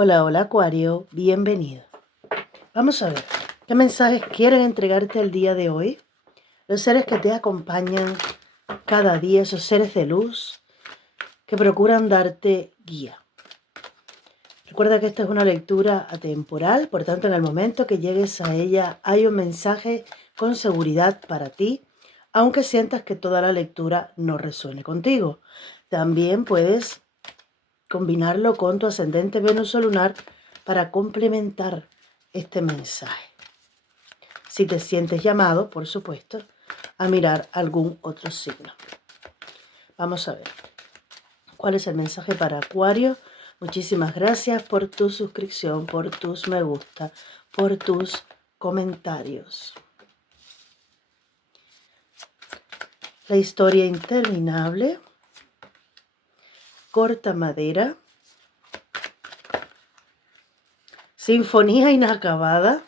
Hola, hola Acuario, bienvenido. Vamos a ver, ¿qué mensajes quieren entregarte el día de hoy? Los seres que te acompañan cada día, esos seres de luz que procuran darte guía. Recuerda que esta es una lectura atemporal, por tanto en el momento que llegues a ella hay un mensaje con seguridad para ti, aunque sientas que toda la lectura no resuene contigo. También puedes combinarlo con tu ascendente Venus o lunar para complementar este mensaje. Si te sientes llamado, por supuesto, a mirar algún otro signo. Vamos a ver. ¿Cuál es el mensaje para Acuario? Muchísimas gracias por tu suscripción, por tus me gusta, por tus comentarios. La historia interminable. Corta madera. Sinfonía inacabada.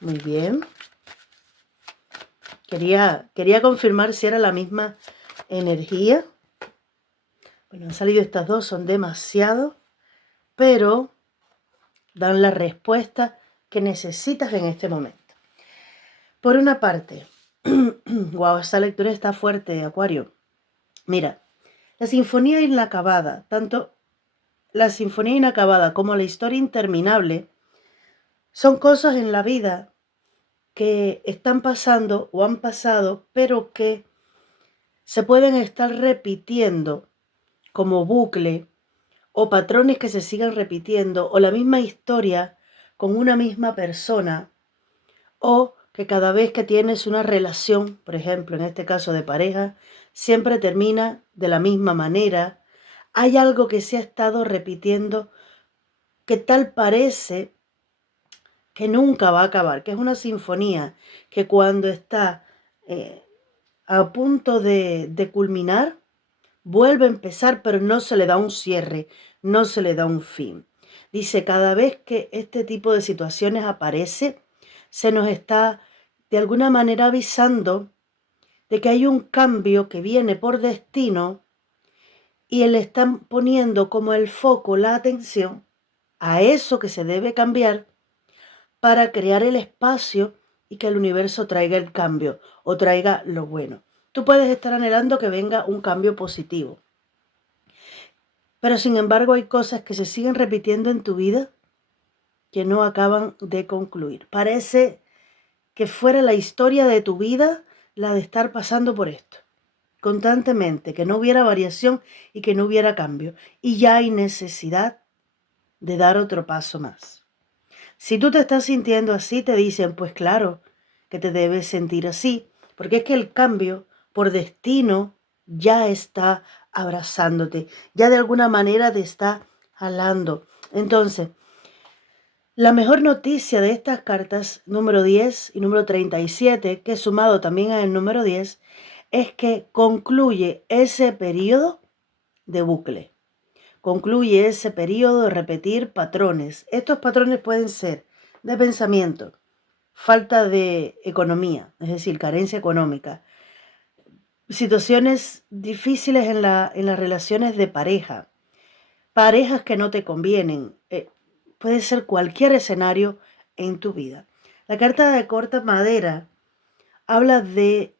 Muy bien. Quería confirmar si era la misma energía. Bueno, han salido estas dos, son demasiado, pero dan la respuesta que necesitas en este momento. Por una parte, wow, esta lectura está fuerte, Acuario. Mira, la sinfonía inacabada, tanto la sinfonía inacabada como la historia interminable, son cosas en la vida que están pasando o han pasado, pero que se pueden estar repitiendo como bucle o patrones que se sigan repitiendo o la misma historia con una misma persona o que cada vez que tienes una relación, por ejemplo, en este caso de pareja, siempre termina de la misma manera. Hay algo que se ha estado repitiendo que tal parece que nunca va a acabar, que es una sinfonía que cuando está a punto de culminar, vuelve a empezar, pero no se le da un cierre, no se le da un fin. Dice, cada vez que este tipo de situaciones aparece, se nos está de alguna manera avisando de que hay un cambio que viene por destino y le están poniendo como el foco, la atención a eso que se debe cambiar para crear el espacio y que el universo traiga el cambio o traiga lo bueno. Tú puedes estar anhelando que venga un cambio positivo, pero sin embargo hay cosas que se siguen repitiendo en tu vida que no acaban de concluir. Parece que fuera la historia de tu vida la de estar pasando por esto constantemente, que no hubiera variación y que no hubiera cambio. Y ya hay necesidad de dar otro paso más. Si tú te estás sintiendo así, te dicen, pues claro, que te debes sentir así, porque es que el cambio por destino ya está abrazándote, ya de alguna manera te está jalando. Entonces, la mejor noticia de estas cartas, número 10 y número 37, que sumado también al número 10, es que concluye ese periodo de bucle. Concluye ese periodo de repetir patrones. Estos patrones pueden ser de pensamiento, falta de economía, es decir, carencia económica, situaciones difíciles en las relaciones de pareja, parejas que no te convienen, puede ser cualquier escenario en tu vida. La carta de corta madera habla de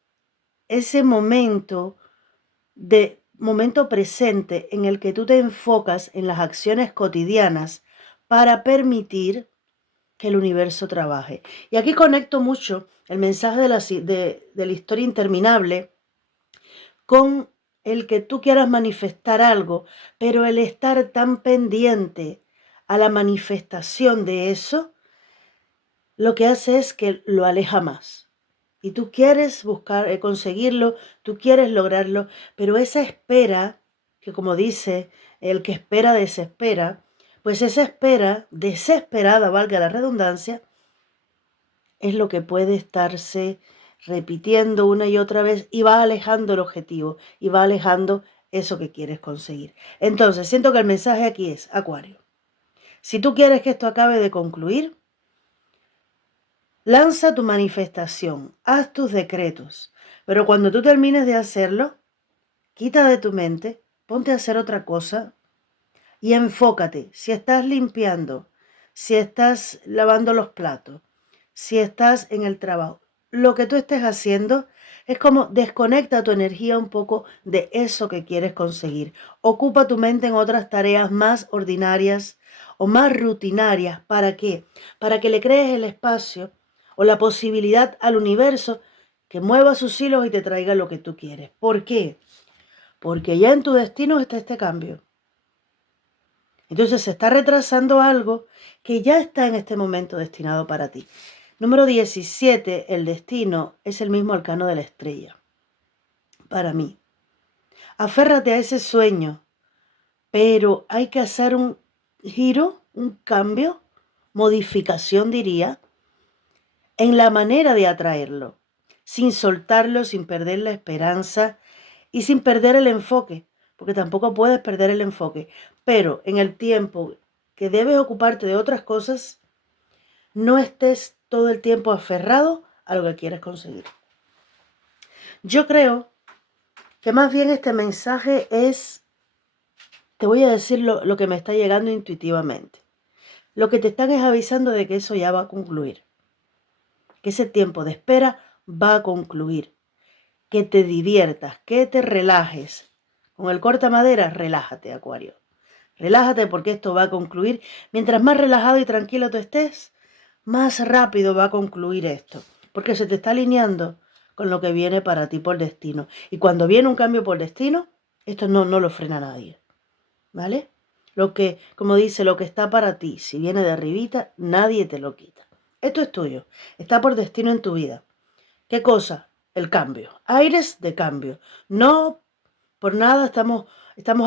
ese momento presente en el que tú te enfocas en las acciones cotidianas para permitir que el universo trabaje. Y aquí conecto mucho el mensaje de la historia interminable con el que tú quieras manifestar algo, pero el estar tan pendiente a la manifestación de eso, lo que hace es que lo aleja más. Y tú quieres buscar, conseguirlo, tú quieres lograrlo, pero esa espera, que como dice, el que espera desespera, pues esa espera desesperada, valga la redundancia, es lo que puede estarse repitiendo una y otra vez y va alejando el objetivo y va alejando eso que quieres conseguir. Entonces, siento que el mensaje aquí es, Acuario, si tú quieres que esto acabe de concluir, lanza tu manifestación, haz tus decretos, pero cuando tú termines de hacerlo, quita de tu mente, ponte a hacer otra cosa y enfócate. Si estás limpiando, si estás lavando los platos, si estás en el trabajo, lo que tú estés haciendo es como desconecta tu energía un poco de eso que quieres conseguir. Ocupa tu mente en otras tareas más ordinarias o más rutinarias. ¿Para qué? Para que le crees el espacio o la posibilidad al universo que mueva sus hilos y te traiga lo que tú quieres. ¿Por qué? Porque ya en tu destino está este cambio. Entonces se está retrasando algo que ya está en este momento destinado para ti. Número 17, el destino es el mismo arcano de la estrella. Para mí. Aférrate a ese sueño, pero hay que hacer un giro, un cambio, modificación diría, en la manera de atraerlo, sin soltarlo, sin perder la esperanza y sin perder el enfoque, porque tampoco puedes perder el enfoque, pero en el tiempo que debes ocuparte de otras cosas, no estés todo el tiempo aferrado a lo que quieres conseguir. Yo creo que más bien este mensaje es, te voy a decir lo que me está llegando intuitivamente. Lo que te están es avisando de que eso ya va a concluir, que ese tiempo de espera va a concluir, que te diviertas, que te relajes. Con el corta madera, relájate, Acuario. Relájate porque esto va a concluir. Mientras más relajado y tranquilo tú estés, más rápido va a concluir esto, porque se te está alineando con lo que viene para ti por destino. Y cuando viene un cambio por destino, esto no lo frena nadie, ¿vale? Lo que, como dice, lo que está para ti, si viene de arribita, nadie te lo quita. Esto es tuyo, está por destino en tu vida. ¿Qué cosa? El cambio, aires de cambio. No por nada estamos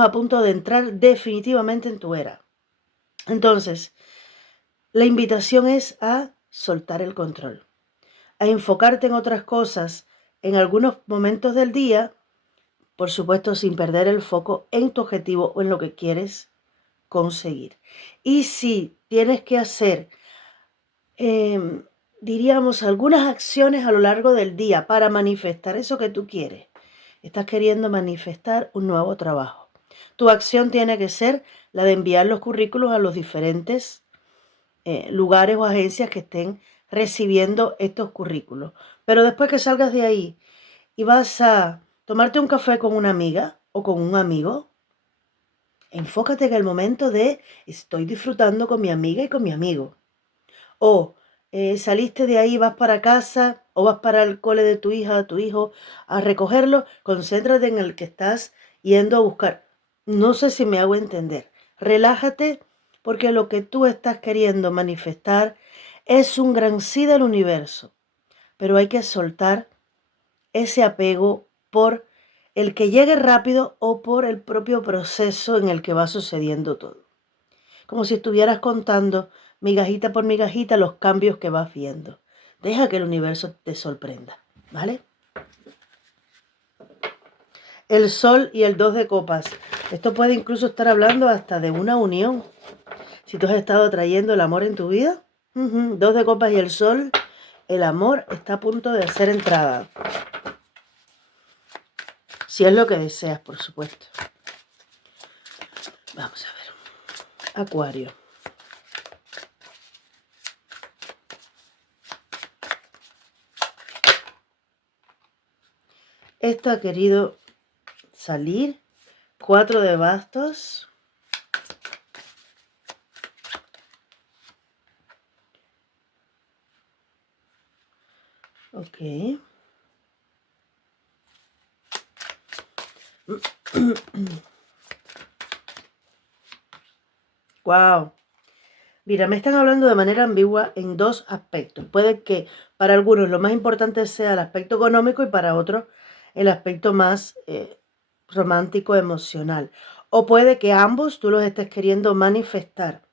a punto de entrar definitivamente en tu era. Entonces, la invitación es a soltar el control, a enfocarte en otras cosas en algunos momentos del día, por supuesto sin perder el foco en tu objetivo o en lo que quieres conseguir. Y si tienes que hacer, diríamos, algunas acciones a lo largo del día para manifestar eso que tú quieres, estás queriendo manifestar un nuevo trabajo. Tu acción tiene que ser la de enviar los currículos a los diferentes lugares o agencias que estén recibiendo estos currículos. Pero después que salgas de ahí y vas a tomarte un café con una amiga o con un amigo, enfócate en el momento de estoy disfrutando con mi amiga y con mi amigo. O saliste de ahí, vas para casa o vas para el cole de tu hija o tu hijo a recogerlo, concéntrate en el que estás yendo a buscar. No sé si me hago entender. Relájate porque lo que tú estás queriendo manifestar es un gran sí del universo, pero hay que soltar ese apego por el que llegue rápido o por el propio proceso en el que va sucediendo todo. Como si estuvieras contando migajita por migajita los cambios que vas viendo. Deja que el universo te sorprenda, ¿vale? El sol y el 2 de copas. Esto puede incluso estar hablando hasta de una unión. Si tú has estado atrayendo el amor en tu vida, 2 de copas y el sol, el amor está a punto de hacer entrada. Si es lo que deseas, por supuesto. Vamos a ver. Acuario. Esto ha querido salir. 4 de bastos. Ok. Wow. Mira, me están hablando de manera ambigua en dos aspectos. Puede que para algunos lo más importante sea el aspecto económico y para otros el aspecto más romántico, emocional. O puede que ambos tú los estés queriendo manifestar.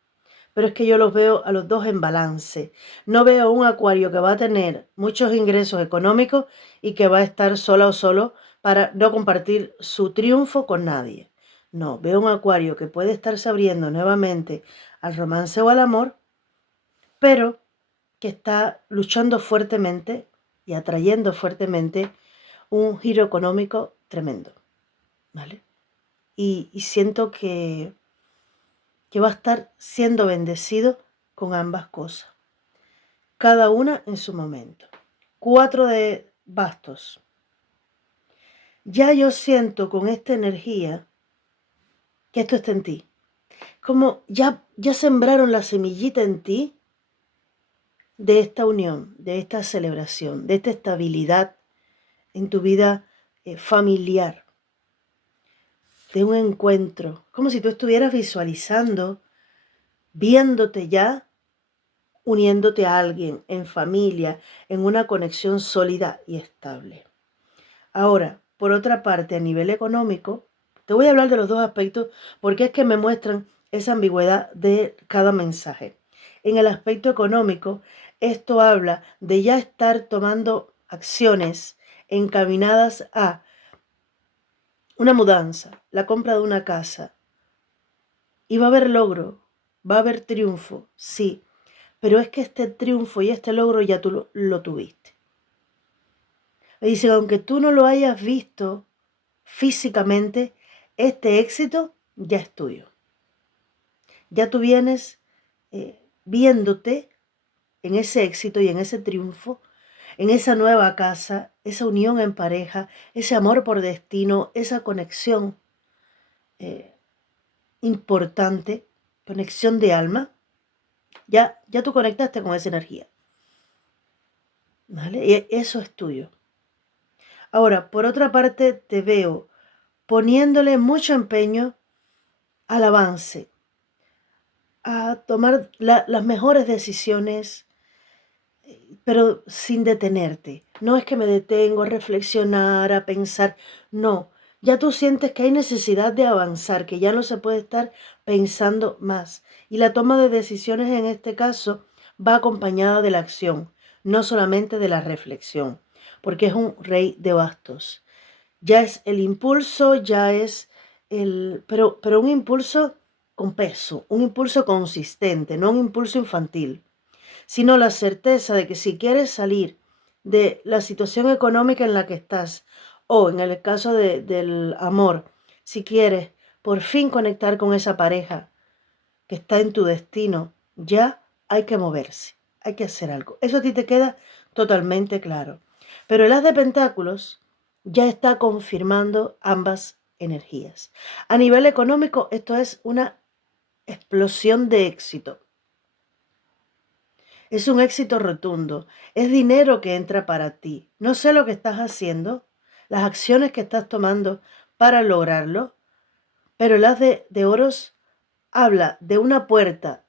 Pero es que yo los veo a los dos en balance. No veo un acuario que va a tener muchos ingresos económicos y que va a estar sola o solo para no compartir su triunfo con nadie. No, veo un acuario que puede estarse abriendo nuevamente al romance o al amor, pero que está luchando fuertemente y atrayendo fuertemente un giro económico tremendo, ¿vale? Y siento que que va a estar siendo bendecido con ambas cosas, cada una en su momento. 4 de bastos. Ya yo siento con esta energía que esto está en ti. Como ya sembraron la semillita en ti de esta unión, de esta celebración, de esta estabilidad en tu vida familiar, de un encuentro, como si tú estuvieras visualizando, viéndote ya, uniéndote a alguien, en familia, en una conexión sólida y estable. Ahora, por otra parte, a nivel económico, te voy a hablar de los dos aspectos porque es que me muestran esa ambigüedad de cada mensaje. En el aspecto económico, esto habla de ya estar tomando acciones encaminadas a una mudanza, la compra de una casa. Y va a haber logro, va a haber triunfo, sí, pero es que este triunfo y este logro ya tú lo tuviste. Me dicen, aunque tú no lo hayas visto físicamente, este éxito ya es tuyo. Ya tú vienes viéndote en ese éxito y en ese triunfo, en esa nueva casa, esa unión en pareja, ese amor por destino, esa conexión importante, conexión de alma. Ya tú conectaste con esa energía. ¿Vale? Y eso es tuyo. Ahora, por otra parte, te veo poniéndole mucho empeño al avance, a tomar las mejores decisiones, pero sin detenerte. No es que me detengo a reflexionar, a pensar, no. Ya tú sientes que hay necesidad de avanzar, que ya no se puede estar pensando más. Y la toma de decisiones en este caso va acompañada de la acción, no solamente de la reflexión, porque es un rey de bastos. Ya es el impulso, ya es pero un impulso con peso, un impulso consistente, no un impulso infantil, sino la certeza de que si quieres salir de la situación económica en la que estás, o en el caso del amor, si quieres por fin conectar con esa pareja que está en tu destino, ya hay que moverse, hay que hacer algo. Eso a ti te queda totalmente claro. Pero el as de pentáculos ya está confirmando ambas energías. A nivel económico, esto es una explosión de éxito. Es un éxito rotundo. Es dinero que entra para ti. No sé lo que estás haciendo, las acciones que estás tomando para lograrlo, pero el as de oros habla de una puerta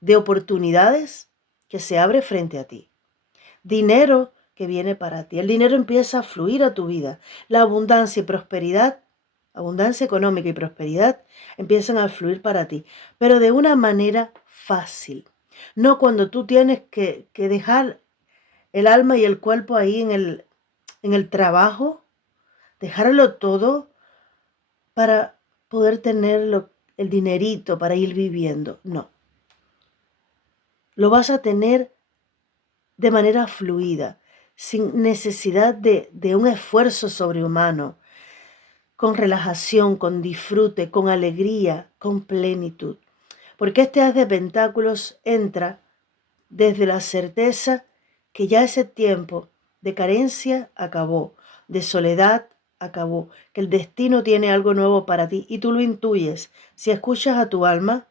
de oportunidades que se abre frente a ti. Dinero que viene para ti. El dinero empieza a fluir a tu vida. La abundancia y prosperidad, abundancia económica y prosperidad empiezan a fluir para ti, pero de una manera fácil. No cuando tú tienes que dejar el alma y el cuerpo ahí en el trabajo, dejarlo todo para poder tener el dinerito para ir viviendo. No. Lo vas a tener de manera fluida, sin necesidad de un esfuerzo sobrehumano, con relajación, con disfrute, con alegría, con plenitud. Porque este as de pentáculos entra desde la certeza que ya ese tiempo de carencia acabó, de soledad acabó, que el destino tiene algo nuevo para ti y tú lo intuyes. Si escuchas a tu alma,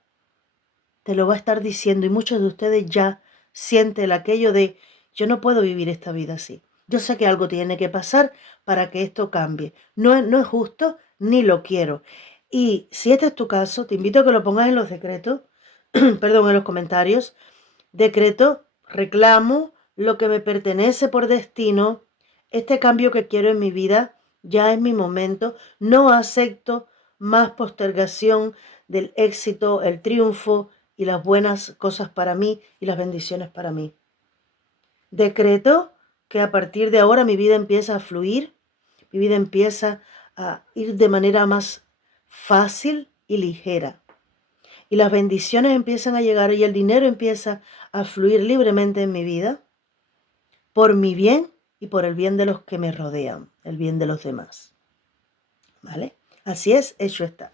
te lo va a estar diciendo y muchos de ustedes ya sienten aquello de yo no puedo vivir esta vida así. Yo sé que algo tiene que pasar para que esto cambie. No es justo ni lo quiero. Y si este es tu caso, te invito a que lo pongas en los decretos, perdón, en los comentarios. Decreto, reclamo lo que me pertenece por destino. Este cambio que quiero en mi vida ya es mi momento. No acepto más postergación del éxito, el triunfo y las buenas cosas para mí y las bendiciones para mí. Decreto que a partir de ahora mi vida empieza a fluir, mi vida empieza a ir de manera más fácil y ligera. Y las bendiciones empiezan a llegar y el dinero empieza a fluir libremente en mi vida por mi bien y por el bien de los que me rodean, el bien de los demás. ¿Vale? Así es, hecho está.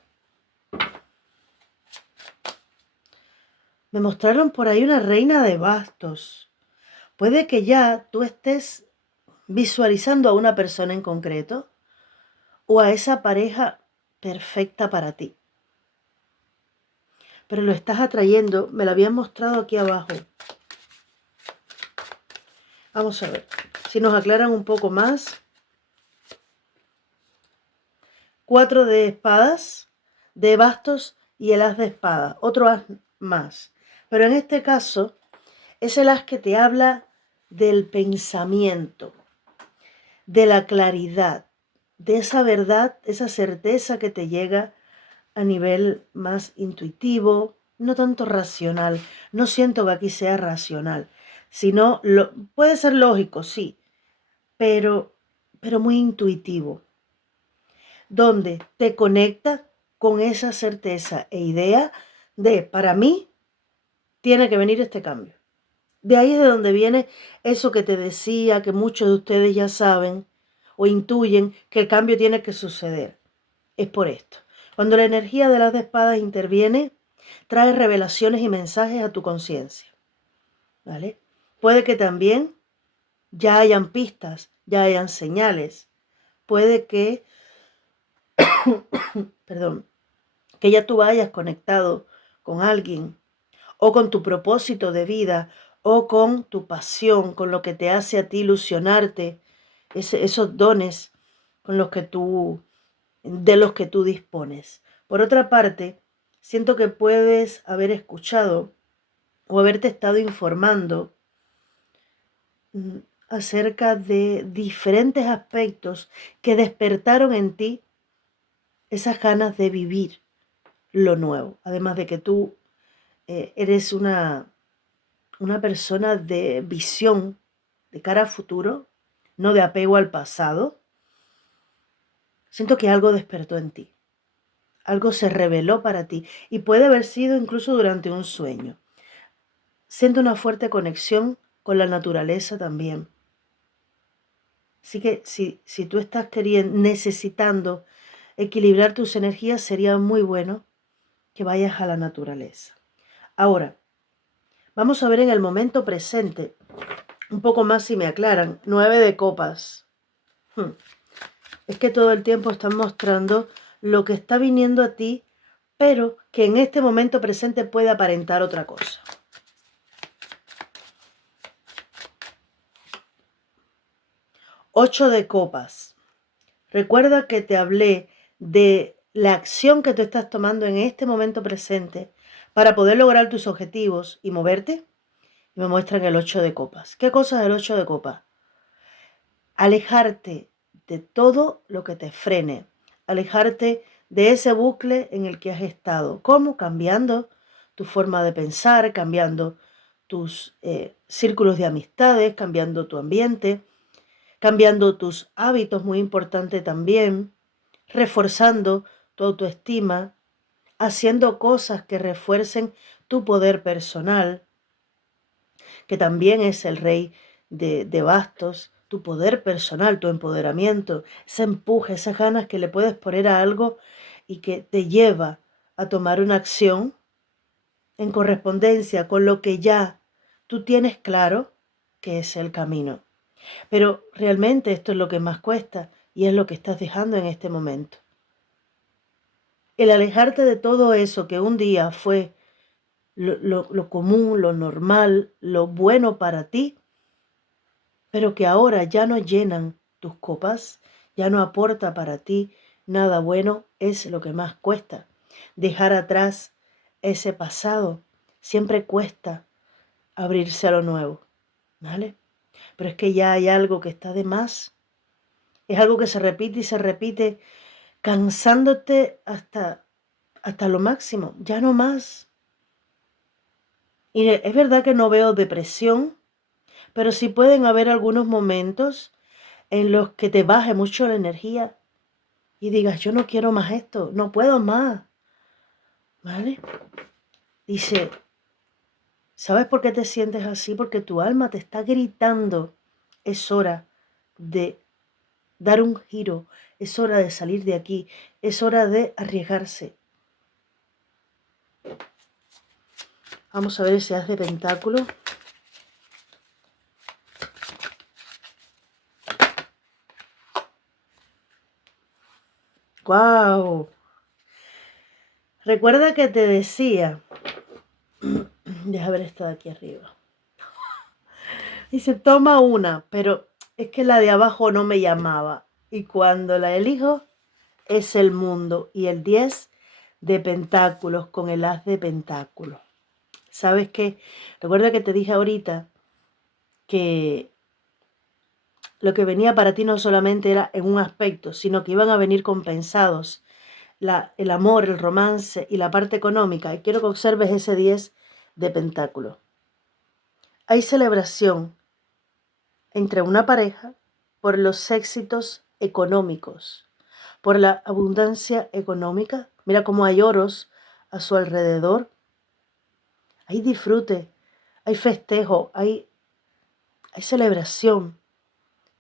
Me mostraron por ahí una reina de bastos. Puede que ya tú estés visualizando a una persona en concreto o a esa pareja perfecta para ti. Pero lo estás atrayendo, me lo habían mostrado aquí abajo. Vamos a ver, si nos aclaran un poco más. 4 de espadas, de bastos y el as de espada, otro as más. Pero en este caso es el as que te habla del pensamiento, de la claridad, de esa verdad, esa certeza que te llega a nivel más intuitivo, no tanto racional. No siento que aquí sea racional, sino puede ser lógico, sí, pero muy intuitivo, donde te conecta con esa certeza e idea de, para mí, tiene que venir este cambio. De ahí es de donde viene eso que te decía, que muchos de ustedes ya saben o intuyen que el cambio tiene que suceder. Es por esto. Cuando la energía de las de espadas interviene, trae revelaciones y mensajes a tu conciencia, ¿vale? Puede que también ya hayan pistas, ya hayan señales. Puede que, perdón, que ya tú hayas conectado con alguien o con tu propósito de vida o con tu pasión, con lo que te hace a ti ilusionarte, esos dones con los que de los que tú dispones. Por otra parte, siento que puedes haber escuchado o haberte estado informando acerca de diferentes aspectos que despertaron en ti esas ganas de vivir lo nuevo. Además de que tú eres una persona de visión, de cara a futuro, no de apego al pasado. Siento que algo despertó en ti. Algo se reveló para ti y puede haber sido incluso durante un sueño. Siento una fuerte conexión con la naturaleza también. Así que si tú estás necesitando equilibrar tus energías, sería muy bueno que vayas a la naturaleza. Ahora, vamos a ver en el momento presente, un poco más si me aclaran, 9 de copas. Es que todo el tiempo están mostrando lo que está viniendo a ti, pero que en este momento presente puede aparentar otra cosa. 8 de copas. Recuerda que te hablé de la acción que tú estás tomando en este momento presente para poder lograr tus objetivos y moverte. Y me muestran el 8 de copas. ¿Qué cosa es el 8 de copas? Alejarte de todo lo que te frene. Alejarte de ese bucle en el que has estado. ¿Cómo? Cambiando tu forma de pensar, cambiando tus círculos de amistades, cambiando tu ambiente, cambiando tus hábitos, muy importante también, reforzando tu autoestima, haciendo cosas que refuercen tu poder personal, que también es el rey de bastos, tu poder personal, tu empoderamiento, ese empuje, esas ganas que le puedes poner a algo y que te lleva a tomar una acción en correspondencia con lo que ya tú tienes claro que es el camino. Pero realmente esto es lo que más cuesta y es lo que estás dejando en este momento. El alejarte de todo eso que un día fue lo común, lo normal, lo bueno para ti, pero que ahora ya no llenan tus copas, ya no aporta para ti nada bueno, es lo que más cuesta. Dejar atrás ese pasado siempre cuesta abrirse a lo nuevo, ¿vale? Pero es que ya hay algo que está de más, es algo que se repite y se repite, cansándote hasta lo máximo, ya no más. Y es verdad que no veo depresión, pero sí pueden haber algunos momentos en los que te baje mucho la energía y digas, yo no quiero más esto, no puedo más, ¿vale? Dice, ¿sabes por qué te sientes así? Porque tu alma te está gritando, es hora de dar un giro, es hora de salir de aquí, es hora de arriesgarse. Vamos a ver ese as de pentáculos. ¡Guau! Recuerda que te decía, deja ver esta de aquí arriba. Dice, toma una, pero es que la de abajo no me llamaba. Y cuando la elijo, es el mundo. Y el 10 de pentáculos con el as de pentáculos. ¿Sabes qué? Recuerda que te dije ahorita que lo que venía para ti no solamente era en un aspecto, sino que iban a venir compensados el amor, el romance y la parte económica. Y quiero que observes ese 10 de pentáculos. Hay celebración entre una pareja por los éxitos económicos, por la abundancia económica. Mira cómo hay oros a su alrededor. Hay disfrute, hay festejo, hay celebración,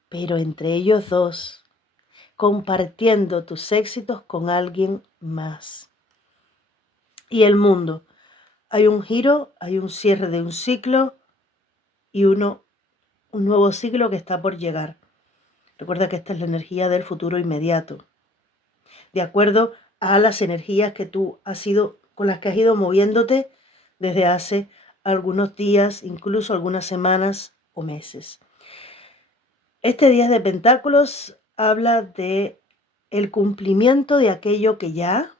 pero entre ellos dos, compartiendo tus éxitos con alguien más. Y el mundo. Hay un giro, hay un cierre de un ciclo y un nuevo ciclo que está por llegar. Recuerda que esta es la energía del futuro inmediato. De acuerdo a las energías que tú con las que has ido moviéndote desde hace algunos días, incluso algunas semanas o meses. Este 10 de pentáculos habla de el cumplimiento de aquello que ya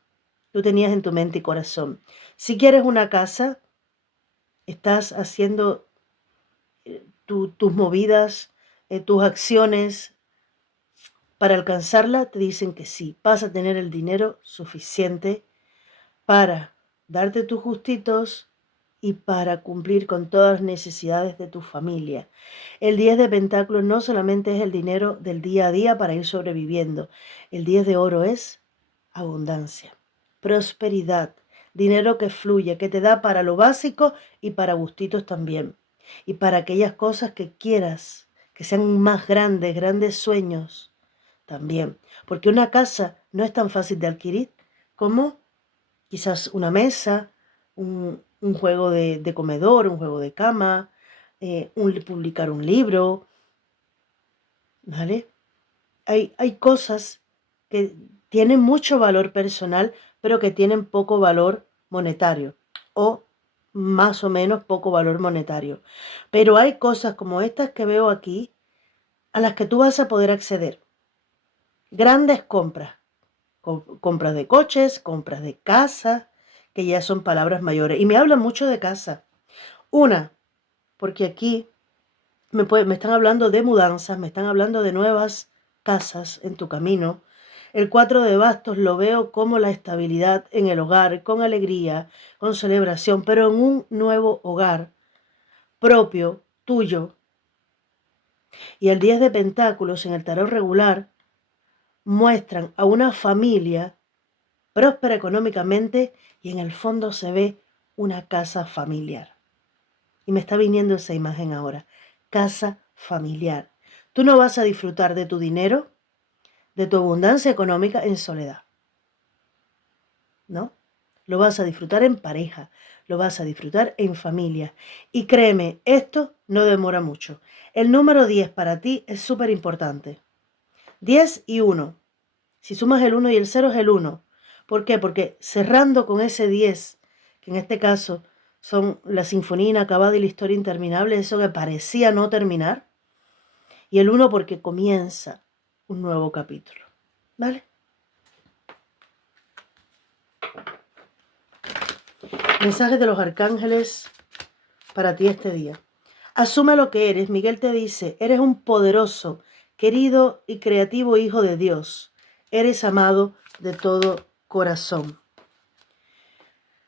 tú tenías en tu mente y corazón. Si quieres una casa, estás haciendo tus movidas, tus acciones para alcanzarla, te dicen que sí, vas a tener el dinero suficiente para darte tus gustitos y para cumplir con todas las necesidades de tu familia. El 10 de pentáculos no solamente es el dinero del día a día para ir sobreviviendo. El 10 de oro es abundancia, prosperidad, dinero que fluye, que te da para lo básico y para gustitos también. Y para aquellas cosas que quieras, que sean más grandes, grandes sueños también. Porque una casa no es tan fácil de adquirir como quizás una mesa, un juego de comedor, un juego de cama, publicar un libro, ¿vale? Hay cosas que tienen mucho valor personal, pero que tienen poco valor monetario, o más o menos poco valor monetario. Pero hay cosas como estas que veo aquí, a las que tú vas a poder acceder. Grandes compras, compras de coches, compras de casa, que ya son palabras mayores. Y me hablan mucho de casa. Una, porque aquí me están hablando de mudanzas, me están hablando de nuevas casas en tu camino. El 4 de bastos lo veo como la estabilidad en el hogar, con alegría, con celebración, pero en un nuevo hogar propio, tuyo. Y el 10 de pentáculos en el tarot regular muestran a una familia próspera económicamente y en el fondo se ve una casa familiar. Y me está viniendo esa imagen ahora, casa familiar. Tú no vas a disfrutar de tu dinero, de tu abundancia económica en soledad, ¿no? Lo vas a disfrutar en pareja, lo vas a disfrutar en familia. Y créeme, esto no demora mucho. El número 10 para ti es súper importante. 10 y 1. Si sumas el 1 y el 0 es el 1. ¿Por qué? Porque cerrando con ese 10, que en este caso son la sinfonía inacabada y la historia interminable, eso que parecía no terminar, y el 1 porque comienza un nuevo capítulo. ¿Vale? Mensajes de los arcángeles para ti este día. Asume lo que eres. Miguel te dice, eres un poderoso, querido y creativo hijo de Dios. Eres amado de todo corazón.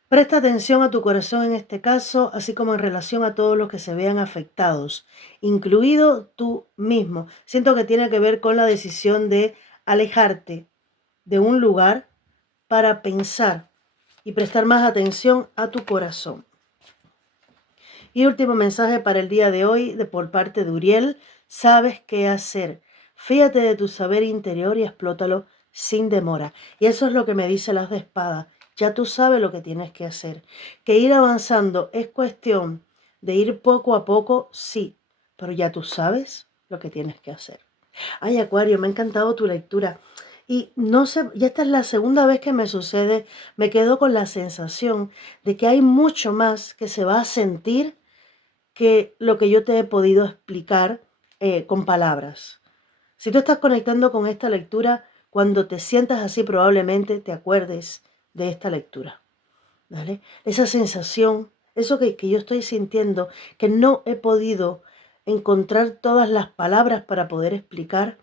Presta atención a tu corazón en este caso, así como en relación a todos los que se vean afectados, incluido tú mismo. Siento que tiene que ver con la decisión de alejarte de un lugar para pensar y prestar más atención a tu corazón. Y último mensaje para el día de hoy por parte de Uriel. Sabes qué hacer. Fíjate de tu saber interior y explótalo sin demora. Y eso es lo que me dice el as de espada. Ya tú sabes lo que tienes que hacer. Que ir avanzando es cuestión de ir poco a poco, sí, pero ya tú sabes lo que tienes que hacer. Ay, Acuario, me ha encantado tu lectura. Y no sé, ya esta es la segunda vez que me sucede, me quedo con la sensación de que hay mucho más que se va a sentir que lo que yo te he podido explicar con palabras. Si tú estás conectando con esta lectura, cuando te sientas así probablemente te acuerdes de esta lectura. ¿Vale? Esa sensación, eso que yo estoy sintiendo, que no he podido encontrar todas las palabras para poder explicar,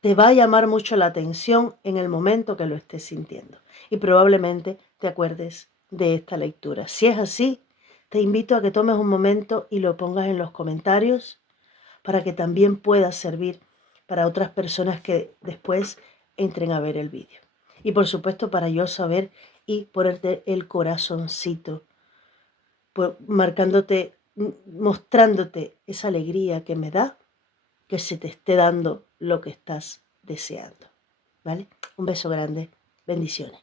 te va a llamar mucho la atención en el momento que lo estés sintiendo. Y probablemente te acuerdes de esta lectura. Si es así, te invito a que tomes un momento y lo pongas en los comentarios para que también pueda servir para otras personas que después entren a ver el vídeo. Y por supuesto para yo saber y ponerte el corazoncito, marcándote, mostrándote esa alegría que me da que se te esté dando lo que estás deseando. ¿Vale? Un beso grande. Bendiciones.